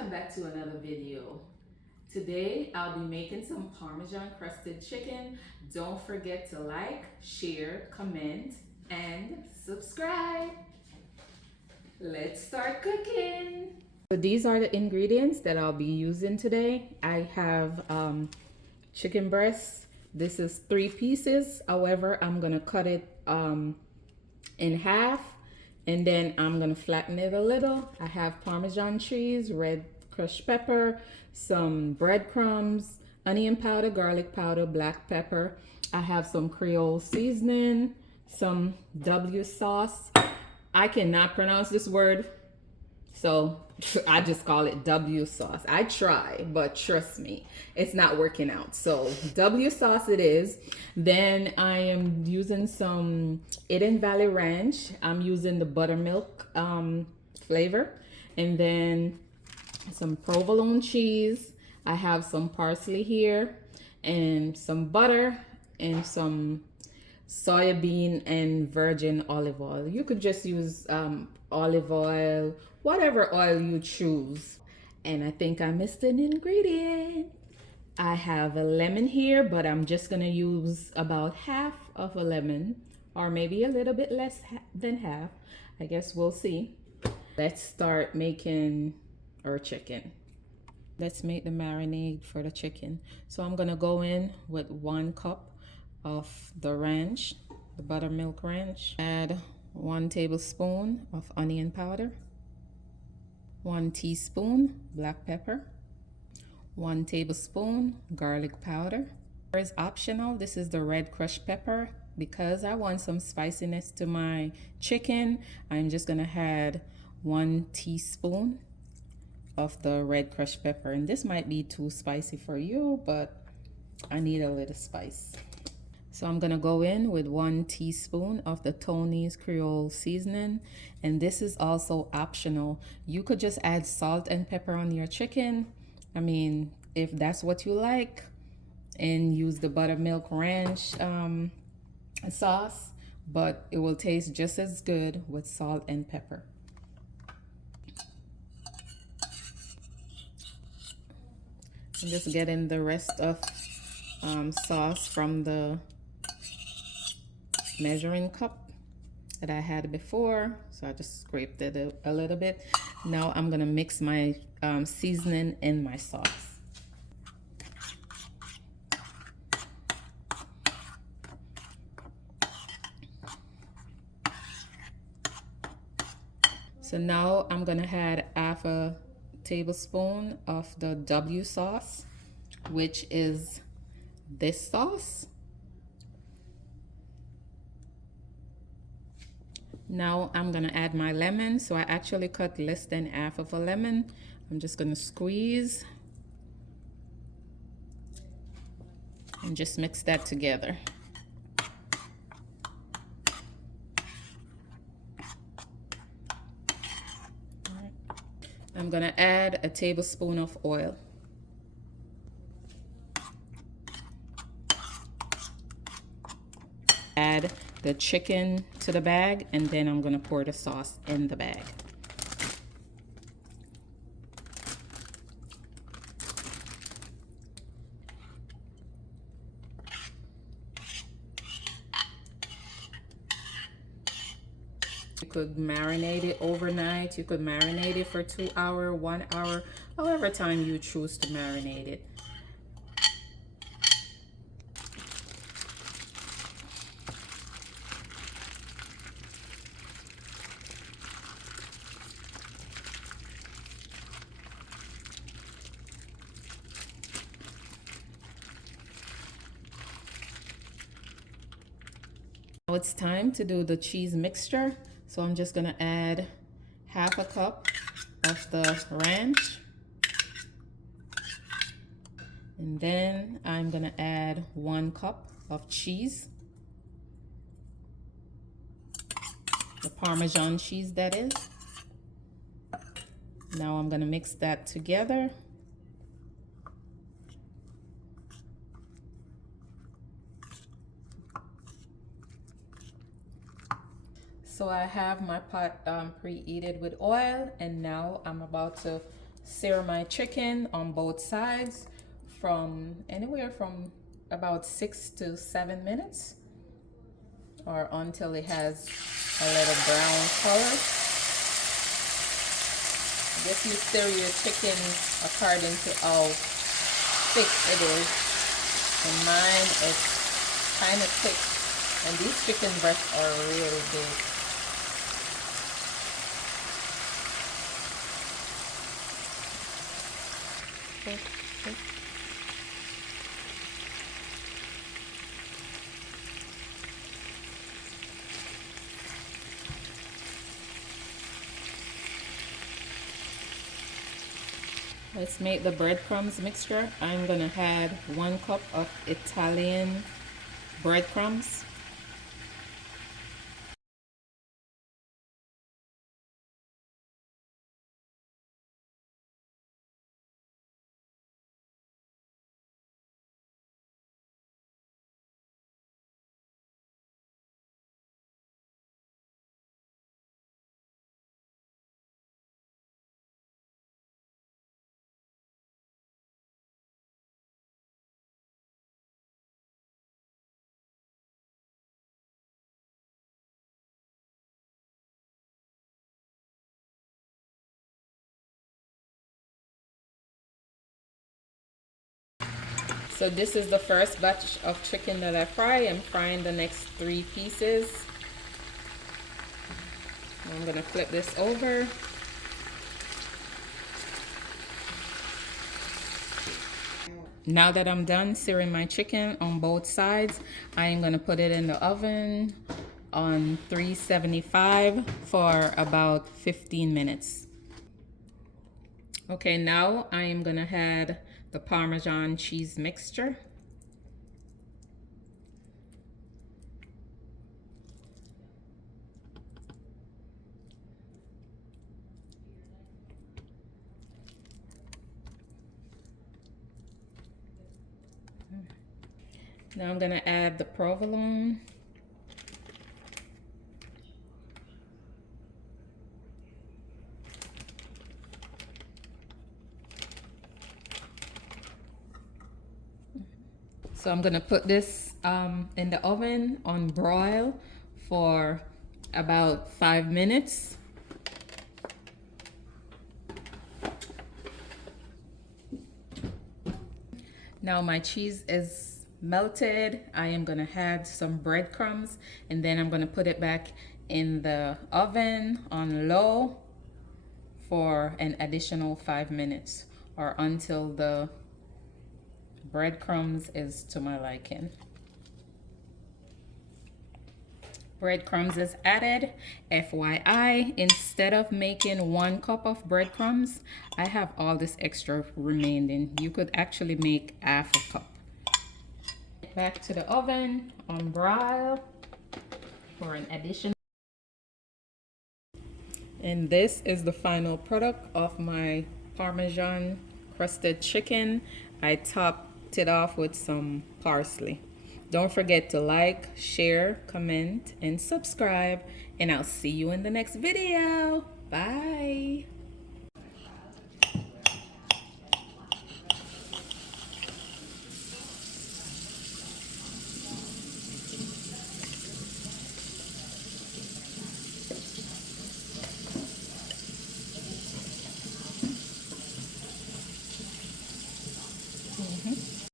Welcome back to another video. Today I'll be making some Parmesan crusted chicken. Don't forget to like, share, comment, and subscribe. Let's start cooking. So these are the ingredients that I'll be using today. I have chicken breast. This is 3 pieces. However, I'm gonna cut it in half, and then I'm gonna flatten it a little. I have Parmesan cheese, red crushed pepper, some breadcrumbs, onion powder, garlic powder, black pepper. I have some Creole seasoning, some W sauce. I cannot pronounce this word, so I just call it W sauce. I try, but trust me, it's not working out. So W sauce it is. Then I am using some Hidden Valley Ranch. I'm using the buttermilk flavor. And then some provolone cheese. I have some parsley here and some butter and some soybean and virgin olive oil. You could just use olive oil, whatever oil you choose. And I think I missed an ingredient. I have a lemon here, but I'm just gonna use about half of a lemon, or maybe a little bit less than half. I guess we'll see. Let's start making our chicken. Let's make the marinade for the chicken. So I'm gonna go in with 1 cup of the ranch, the buttermilk ranch. Add 1 tablespoon of onion powder, 1 teaspoon black pepper, 1 tablespoon garlic powder. It's optional. This is the red crushed pepper. Because I want some spiciness to my chicken, I'm just gonna add 1 teaspoon of the red crushed pepper. And this might be too spicy for you, but I need a little spice. So I'm gonna go in with 1 teaspoon of the Tony's Creole seasoning, and this is also optional. You could just add salt and pepper on your chicken. I mean, if that's what you like, and use the buttermilk ranch sauce, but it will taste just as good with salt and pepper. I'm just getting the rest of sauce from the measuring cup that I had before, so I just scraped it a little bit. Now I'm gonna mix my seasoning in my sauce. So now I'm gonna add half a tablespoon of the W sauce, which is this sauce. Now I'm gonna add my lemon. So I actually cut less than half of a lemon. I'm just gonna squeeze and just mix that together. I'm gonna add a tablespoon of oil. Add the chicken to the bag, and then I'm gonna pour the sauce in the bag. You could marinate it overnight. You could marinate it for 2 hours, 1 hour, however time you choose to marinate it. Now it's time to do the cheese mixture. So I'm just gonna add half a cup of the ranch. And then I'm gonna add 1 cup of cheese. The Parmesan cheese, that is. Now I'm gonna mix that together. So I have my pot preheated with oil, and now I'm about to sear my chicken on both sides from anywhere from about 6 to 7 minutes, or until it has a little brown color. I guess you stir your chicken according to how thick it is. And mine is kind of thick, and these chicken breasts are really big. Let's make the breadcrumbs mixture. I'm gonna add 1 cup of Italian breadcrumbs. So this is the first batch of chicken that I fry. I'm frying the next 3 pieces. I'm gonna flip this over. Now that I'm done searing my chicken on both sides, I am gonna put it in the oven on 375 for about 15 minutes. Okay, now I am gonna add the Parmesan cheese mixture. Now I'm gonna add the provolone. So I'm gonna put this in the oven on broil for about 5 minutes. Now my cheese is melted. I am gonna add some breadcrumbs, and then I'm gonna put it back in the oven on low for an additional 5 minutes, or until the breadcrumbs is to my liking. Breadcrumbs is added. FYI, instead of making 1 cup of breadcrumbs, I have all this extra remaining. You could actually make half a cup. Back to the oven on broil for an additional. And this is the final product of my Parmesan crusted chicken. I topped it off with some parsley. Don't forget to like, share, comment, and subscribe. And I'll see you in the next video. Bye.